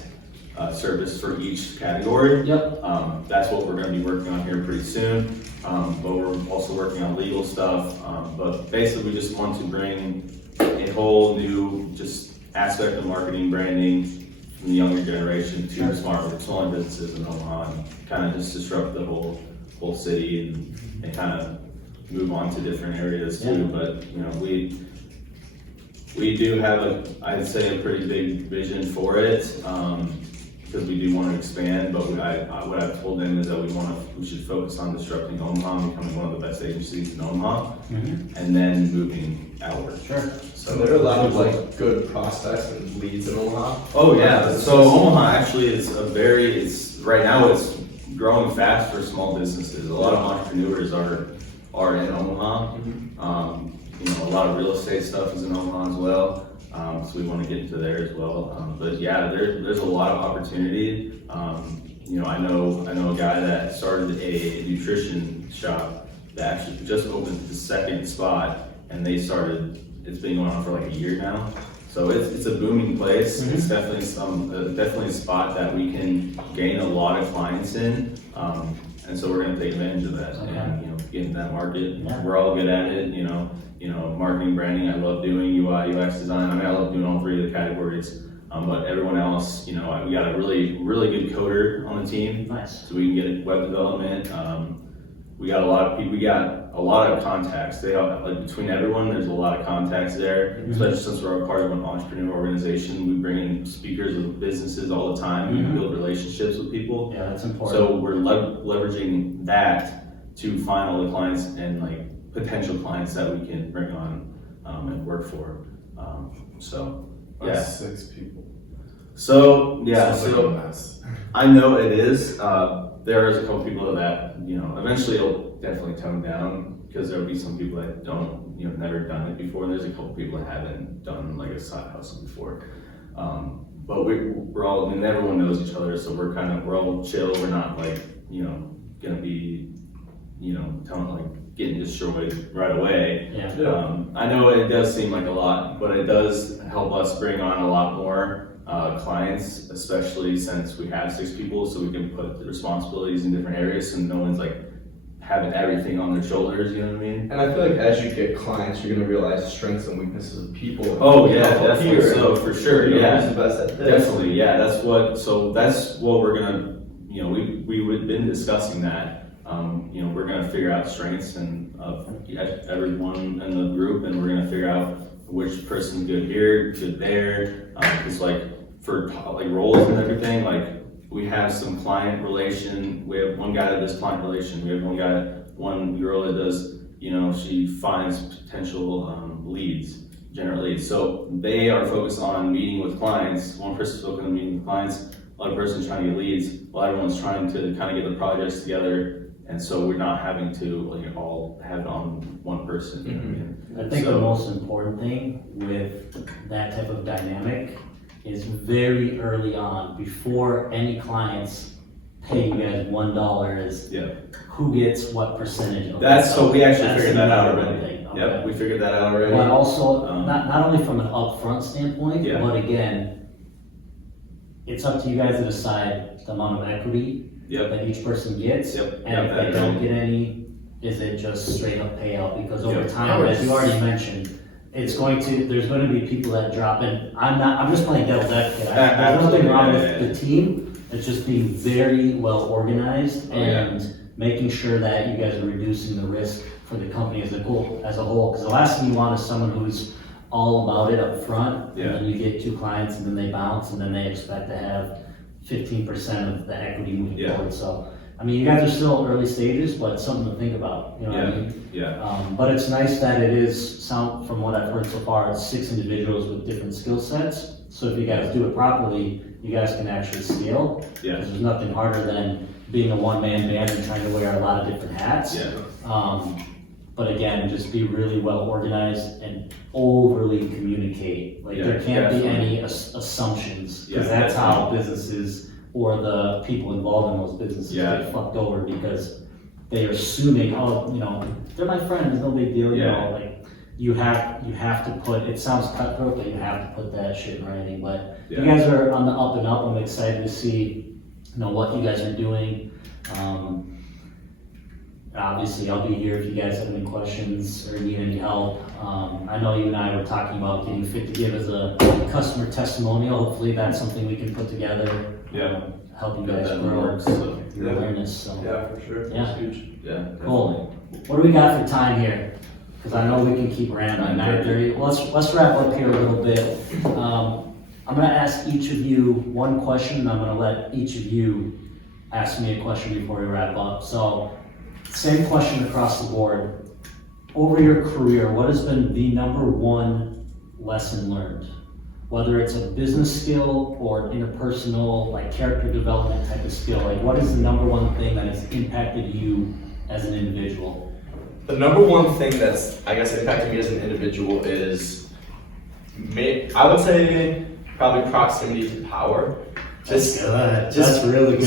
service for each category. Yep. That's what we're going to be working on here pretty soon. But we're also working on legal stuff. But basically, we just want to bring a whole new just aspect of marketing, branding from the younger generation to smaller businesses in Omaha, and kind of just disrupt the whole city and kind of move on to different areas too. Yeah. But we do have I'd say a pretty big vision for it. Because we do want to expand, but what I've told them is that we should focus on disrupting Omaha and becoming one of the best agencies in Omaha, and then moving outward. Sure. So there are a lot of like good prospects and leads in Omaha. Oh yeah, so Omaha actually is right now it's growing fast for small businesses. A lot of entrepreneurs are in Omaha. A lot of real estate stuff is in Omaha as well. So we want to get into there as well. But yeah, there's a lot of opportunity. I know a guy that started a nutrition shop that actually just opened the second spot, and it's been going on for like a year now. So it's a booming place. Mhm. It's definitely definitely a spot that we can gain a lot of clients in. And so we're going to take advantage of that and, you know, get into that market. Yeah. We're all good at it, you know, marketing, branding. I love doing UI, UX design. I mean, I love doing all three of the categories. But everyone else, you know, we got a really, really good coder on the team. Nice. So we can get web development. We got a lot of people. We got a lot of contacts. They all, like between everyone, there's a lot of contacts there. Especially since we're a part of an entrepreneur organization, we bring in speakers with businesses all the time. We build relationships with people. Yeah, that's important. So we're leveraging that to find all the clients and like potential clients that we can bring on and work for. So yeah, 6 people. so yeah, Sounds like so a mess. I know it is. There is a couple people that, you know, eventually it'll definitely tone down because there'll be some people that don't, you know, never done it before. And there's a couple people that haven't done like a side hustle before. But we're all, and everyone knows each other, so we're all chill. We're not like, you know, gonna be, you know, getting destroyed right away. Yeah. I know it does seem like a lot, but it does help us bring on a lot more clients, especially since we have 6 people, so we can put the responsibilities in different areas, so no one's like having everything on their shoulders. You know what I mean? And I feel like as you get clients, you're gonna realize the strengths and weaknesses of people. Oh yeah, You know, definitely. here, So for sure, you know, yeah, who's the best at this? definitely, yeah. That's what we're gonna. You know, we've been discussing that. You know, we're gonna figure out strengths and of everyone in the group, and we're gonna figure out which person's good here, good there. Because like for like roles and everything, like we have some client relation. We have one guy that does client relation. We have one girl that does, you know, she finds potential leads, generate leads. So they are focused on meeting with clients. One person's focused on meeting with clients. Another person's trying to get leads. While everyone's trying to kind of get the projects together. And so we're not having to like all have it on one person. You know what I mean? I think the So- most important thing with that type of dynamic is very early on, before any clients pay you guys $1, is Yeah. who gets what percentage of That's it. so we actually That's figured that out another already. thing, okay. Yep, we figured that out already. But also, Um, not only from an upfront standpoint, Yeah. but again, it's up to you guys to decide the amount of equity Yep. that each person gets. Yep. And Yep, if that they don't is- get any, is it just straight up payout? Because over Yep. time, as you already mentioned, there's going to be people that drop in. I'm just playing devil's advocate. There's nothing Absolutely, wrong yeah, with yeah, the team. It's just being very well organized Oh, yeah. and making sure that you guys are reducing the risk for the company as a whole. Because the last thing you want is someone who's all about it up front, Yeah. and then you get 2 clients and then they bounce and then they expect to have 15% of the equity moving Yeah. forward. So, I mean, you guys are still early stages, but it's something to think about, you know what I mean? Yeah. But it's nice that it is, from what I've heard so far, it's 6 individuals with different skill sets. So if you guys do it properly, you guys can actually scale. Yeah. Because there's nothing harder than being a one-man band and trying to wear a lot of different hats. Yeah. But again, just be really well organized and overly communicate. Like Yeah, there can't be definitely. any assumptions, Yeah, because that's how definitely. businesses or the people involved in those businesses Yeah. get fucked over, because they are assuming, oh, you know, they're my friend, it's no big deal, you Yeah. know, like you have to put, it sounds cutthroat, but you have to put that shit in writing. But you Yeah. guys are on the up and up. I'm excited to see, you know, what you guys are doing. Obviously, I'll be here if you guys have any questions or need any help. I know you and I were talking about getting Fit to Give as a customer testimonial. Hopefully that's something we can put together. Yeah. Help you Got guys that in the grow works, so, your awareness, so. Yeah, for sure. Yeah. It's huge. yeah. Cool. What do we got for time here? Because I know we can keep rambling. 9:30. Let's wrap up here a little bit. I'm gonna ask each of you one question, and I'm gonna let each of you ask me a question before we wrap up. So, same question across the board. Over your career, what has been the #1 lesson learned? Whether it's a business skill or interpersonal, like character development type of skill, like what is the #1 thing that has impacted you as an individual? The #1 thing that's, I guess, impacted me as an individual is, I would say, probably proximity to power. That's really good.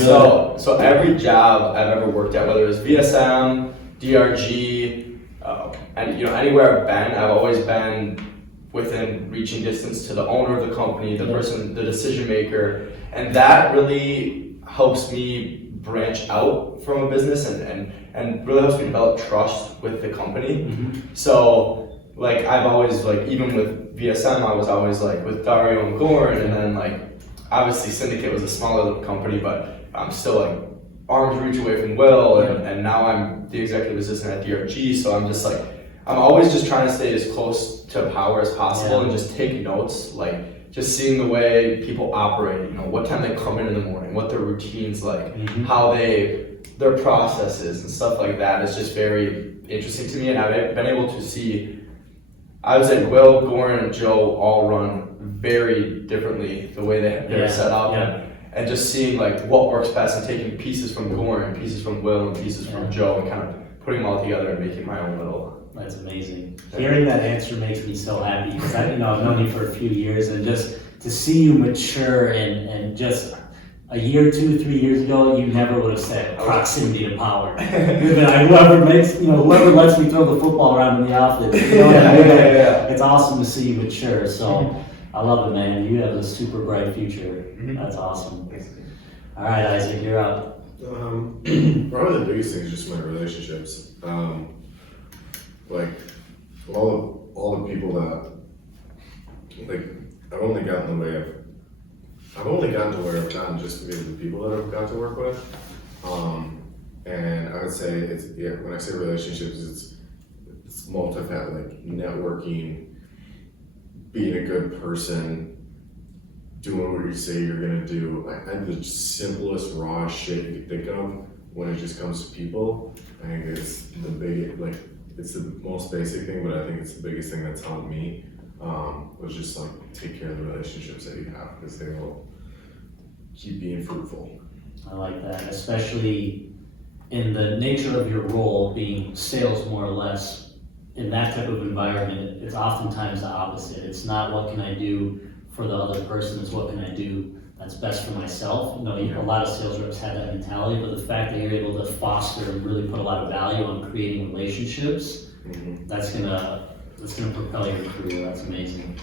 So every job I've ever worked at, whether it was VSM, DRG, and you know, anywhere I've been, I've always been within reaching distance to the owner of the company, the person, the decision maker, and that really helps me branch out from a business and really helps me develop trust with the company. So like I've always like, even with VSM, I was always like with Dario and Kuehn, and then like obviously Syndicate was a smaller company, but I'm still like arm's reach away from Will, and now I'm the executive assistant at DRG, so I'm just like, I'm always just trying to stay as close to power as possible and just take notes, like just seeing the way people operate, you know, what time they come in the morning, what their routine's like, how their processes and stuff like that is just very interesting to me. And I've been able to see, I would say Will, Goran, and Joe all run very differently the way they're set up. And just seeing like what works best and taking pieces from Goran, pieces from Will, and pieces from Joe, and kind of putting them all together and making my own little. That's amazing. Hearing that answer makes me so happy because I've known you for a few years, and just to see you mature and just a year, 2, 3 years ago, you never would have said proximity to power. You'd be like, whoever lets me throw the football around in the office. It's awesome to see you mature. So I love it, man. You have a super bright future. That's awesome. All right, Isaac, you're up. Probably the biggest thing is just my relationships. Like all the people that like I've only gotten to where I've gotten just because of the people that I've got to work with. And I would say when I say relationships, it's multi-faceted, like networking, being a good person, doing what you say you're gonna do. Like the simplest, raw shit you could think of when it just comes to people. I think it's it's the most basic thing, but I think it's the biggest thing that's helped me. Was just like take care of the relationships that you have, because they will keep being fruitful. I like that, especially in the nature of your role being sales, more or less. In that type of environment, it's oftentimes the opposite. It's not what can I do for the other person, it's what can I do that's best for myself. A lot of sales reps have that mentality, but the fact that you're able to foster and really put a lot of value on creating relationships, that's gonna propel your career. That's amazing.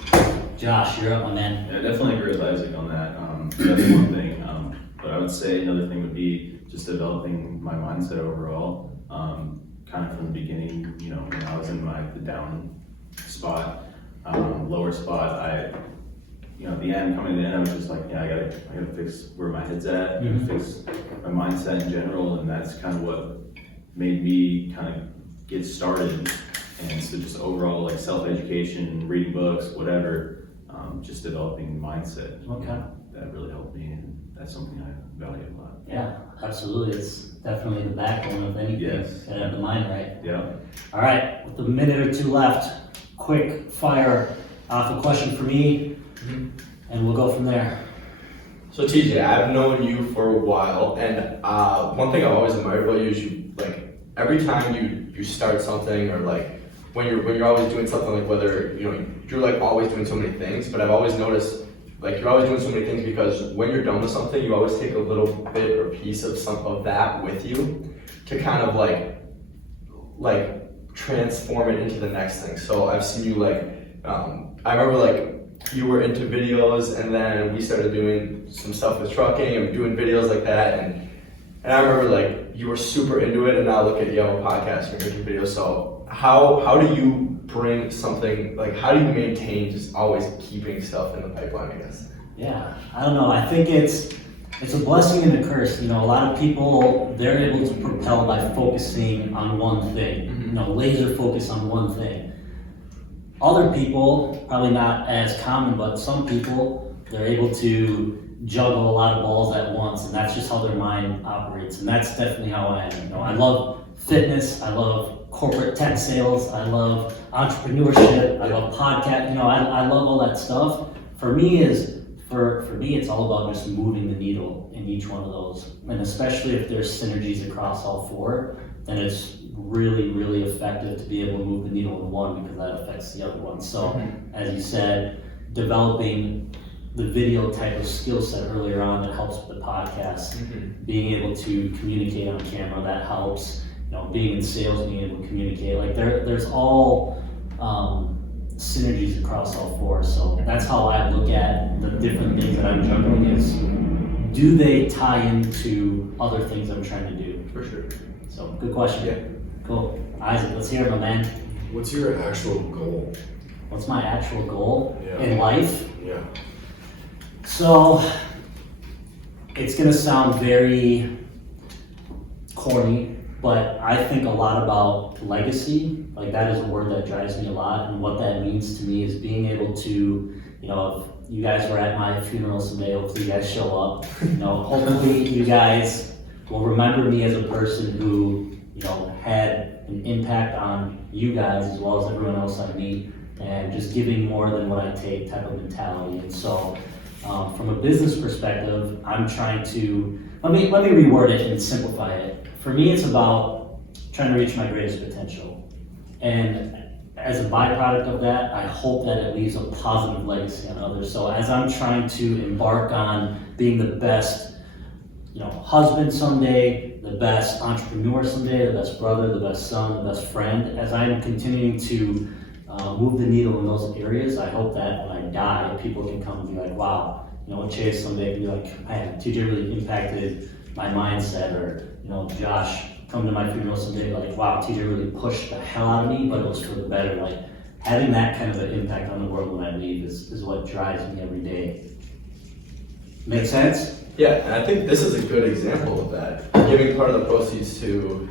Josh, you're up, my man. Yeah, I definitely agree with Isaac on that. That's one thing. But I would say another thing would be just developing my mindset overall. Kind of from the beginning, when I was in the down spot, lower spot, at the end, coming to the end, I was just like, I gotta fix where my head's at, fix my mindset in general, and that's kind of what made me kind of get started. And so just overall, like self-education, reading books, whatever, just developing mindset. That really helped me, and that's something I value a lot. Yeah, absolutely. It's definitely the backbone of anything. Yes. Gotta have the mind right. Yeah. All right, with a minute or two left, quick fire off a question for me, and we'll go from there. So TJ, I've known you for a while, and one thing I've always admired about you is you, like, every time you start something, or like when you're always doing something, like whether you're like always doing so many things, but I've always noticed like you're always doing so many things because when you're done with something, you always take a little bit or piece of that with you to kind of like transform it into the next thing. So I've seen you like I remember like you were into videos, and then we started doing some stuff with trucking and doing videos like that, and I remember like you were super into it, and now look at you have a podcast, you're making videos. So how do you bring something, like how do you maintain just always keeping stuff in the pipeline, I guess? Yeah, I don't know. I think it's a blessing and a curse. A lot of people, they're able to propel by focusing on one thing, laser focus on one thing. Other people, probably not as common, but some people, they're able to juggle a lot of balls at once, and that's just how their mind operates, and that's definitely how I am. I love fitness, I love corporate tech sales, I love entrepreneurship, I love podcast, I love all that stuff. For me, it's all about just moving the needle in each one of those, and especially if there's synergies across all four, then it's really, really effective to be able to move the needle in one, because that affects the other one. So, as you said, developing the video type of skill set earlier on that helps with the podcast, being able to communicate on camera, that helps. Being in sales, being able to communicate, like there's all synergies across all four. So that's how I look at the different things that I'm juggling is, do they tie into other things I'm trying to do? For sure. So good question. Yeah. Cool. Isaac, let's hear it, my man. What's your actual goal? What's my actual goal Yeah. in life? Yeah. So it's gonna sound very corny, but I think a lot about legacy. Like that is a word that drives me a lot, and what that means to me is being able to, you know, if you guys were at my funeral someday, hopefully you guys show up. You know, hopefully you guys will remember me as a person who, you know, had an impact on you guys as well as everyone else I meet, and just giving more than what I take type of mentality. And so, from a business perspective, I'm trying to, let me reword it and simplify it. For me, it's about trying to reach my greatest potential. And as a byproduct of that, I hope that it leaves a positive legacy on others. So as I'm trying to embark on being the best, you know, husband someday, the best entrepreneur someday, the best brother, the best son, the best friend, as I'm continuing to move the needle in those areas, I hope that when I die, people can come and be like, wow, you know, Chase someday can be like, man, TJ really impacted my mindset, or, you know, Josh come to my funeral someday, like, wow, TJ really pushed the hell out of me, but it was for the better. Like, having that kind of an impact on the world when I leave is what drives me every day. Make sense? Yeah, and I think this is a good example of that. Giving part of the proceeds to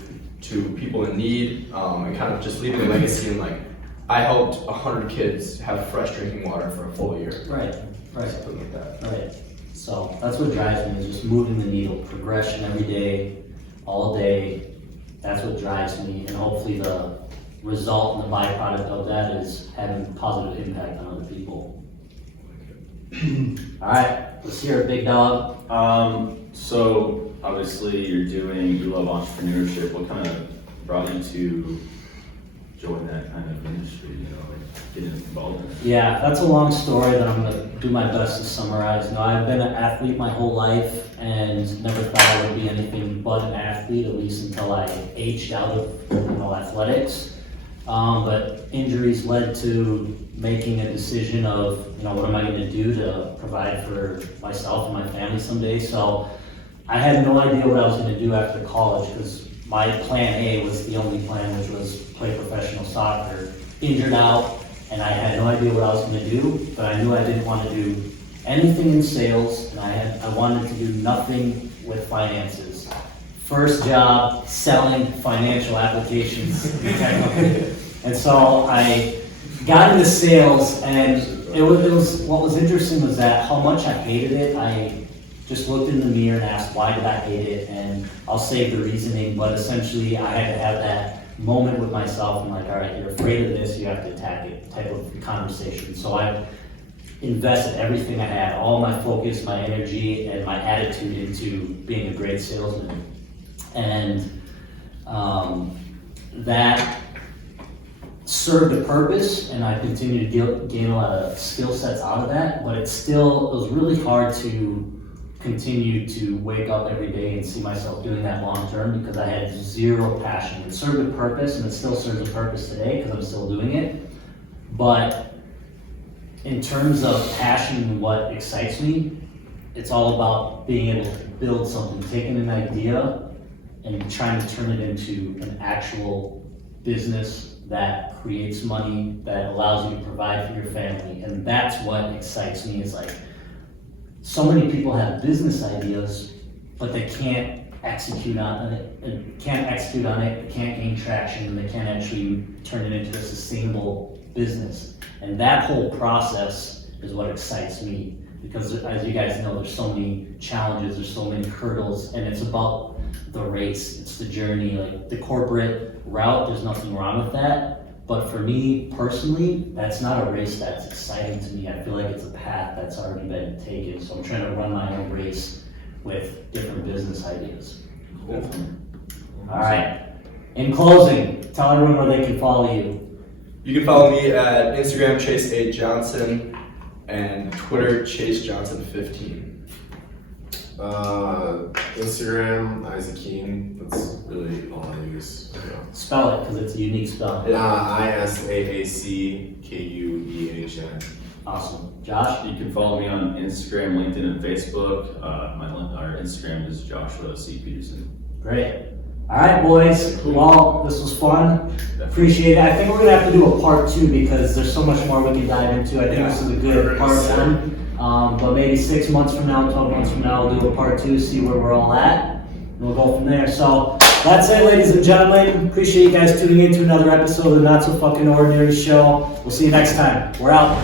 people in need, and kind of just leaving a legacy. And like, I helped 100 kids have fresh drinking water for a full year. Right. Something like that. Right. So that's what drives me, is just moving the needle, progression every day, all day. That's what drives me, and hopefully the result and the byproduct of that is having positive impact on other people. All right, let's hear it, big dog. So obviously you love entrepreneurship. What kind of brought you to join that kind of industry, you know, like getting involved in it? Yeah, that's a long story that I'm gonna do my best to summarize. You know, I've been an athlete my whole life and never thought I would be anything but an athlete, at least until I aged out of, you know, athletics. But injuries led to making a decision of, you know, what am I gonna do to provide for myself and my family someday. So I had no idea what I was gonna do after college, because my plan A was the only plan, which was play professional soccer. Injured out, and I had no idea what I was gonna do, but I knew I didn't want to do anything in sales, and I wanted to do nothing with finances. First job, selling financial applications in technology. And so I got into sales, and it was what was interesting was that how much I hated it. I just looked in the mirror and asked, why did I hate it? And I'll save the reasoning, but essentially I had to have that moment with myself and like, all right, you're afraid of this, you have to attack it type of conversation. So I invested everything I had, all my focus, my energy, and my attitude into being a great salesman. And that served a purpose, and I continued to gain a lot of skill sets out of that, but it was really hard to continue to wake up every day and see myself doing that long term, because I had zero passion. It served a purpose, and it still serves a purpose today because I'm still doing it. But in terms of passion and what excites me, it's all about being able to build something, taking an idea and trying to turn it into an actual business that creates money, that allows you to provide for your family. And that's what excites me, is like, so many people have business ideas, but they can't execute on it, they can't gain traction, and they can't actually turn it into a sustainable business. And that whole process is what excites me, because as you guys know, there's so many challenges, there's so many hurdles, and it's about the race, it's the journey. Like the corporate route, there's nothing wrong with that. But for me personally, that's not a race that's exciting to me. I feel like it's a path that's already been taken. So I'm trying to run my own race with different business ideas. Cool. All right. In closing, tell everyone where they can follow you. You can follow me at Instagram, Chase A. Johnson, and Twitter, Chase Johnson 15. Instagram, UCKIN. That's really all I use. Yeah. Spell it, because it's a unique spell. ISAACKUEHN. Awesome. Josh? You can follow me on Instagram, LinkedIn, and Facebook. Our Instagram is Joshua C. Peterson. Great. All right, boys. Well, this was fun. Appreciate it. I think we're gonna have to do a part 2 because there's so much more we can dive into. I think this is a good part 1. But maybe 6 months from now, 12 months from now, we'll do a part 2, see where we're all at, and we'll go from there. So that's it, ladies and gentlemen. Appreciate you guys tuning in to another episode of the Not So Fucking Ordinary Show. We'll see you next time. We're out.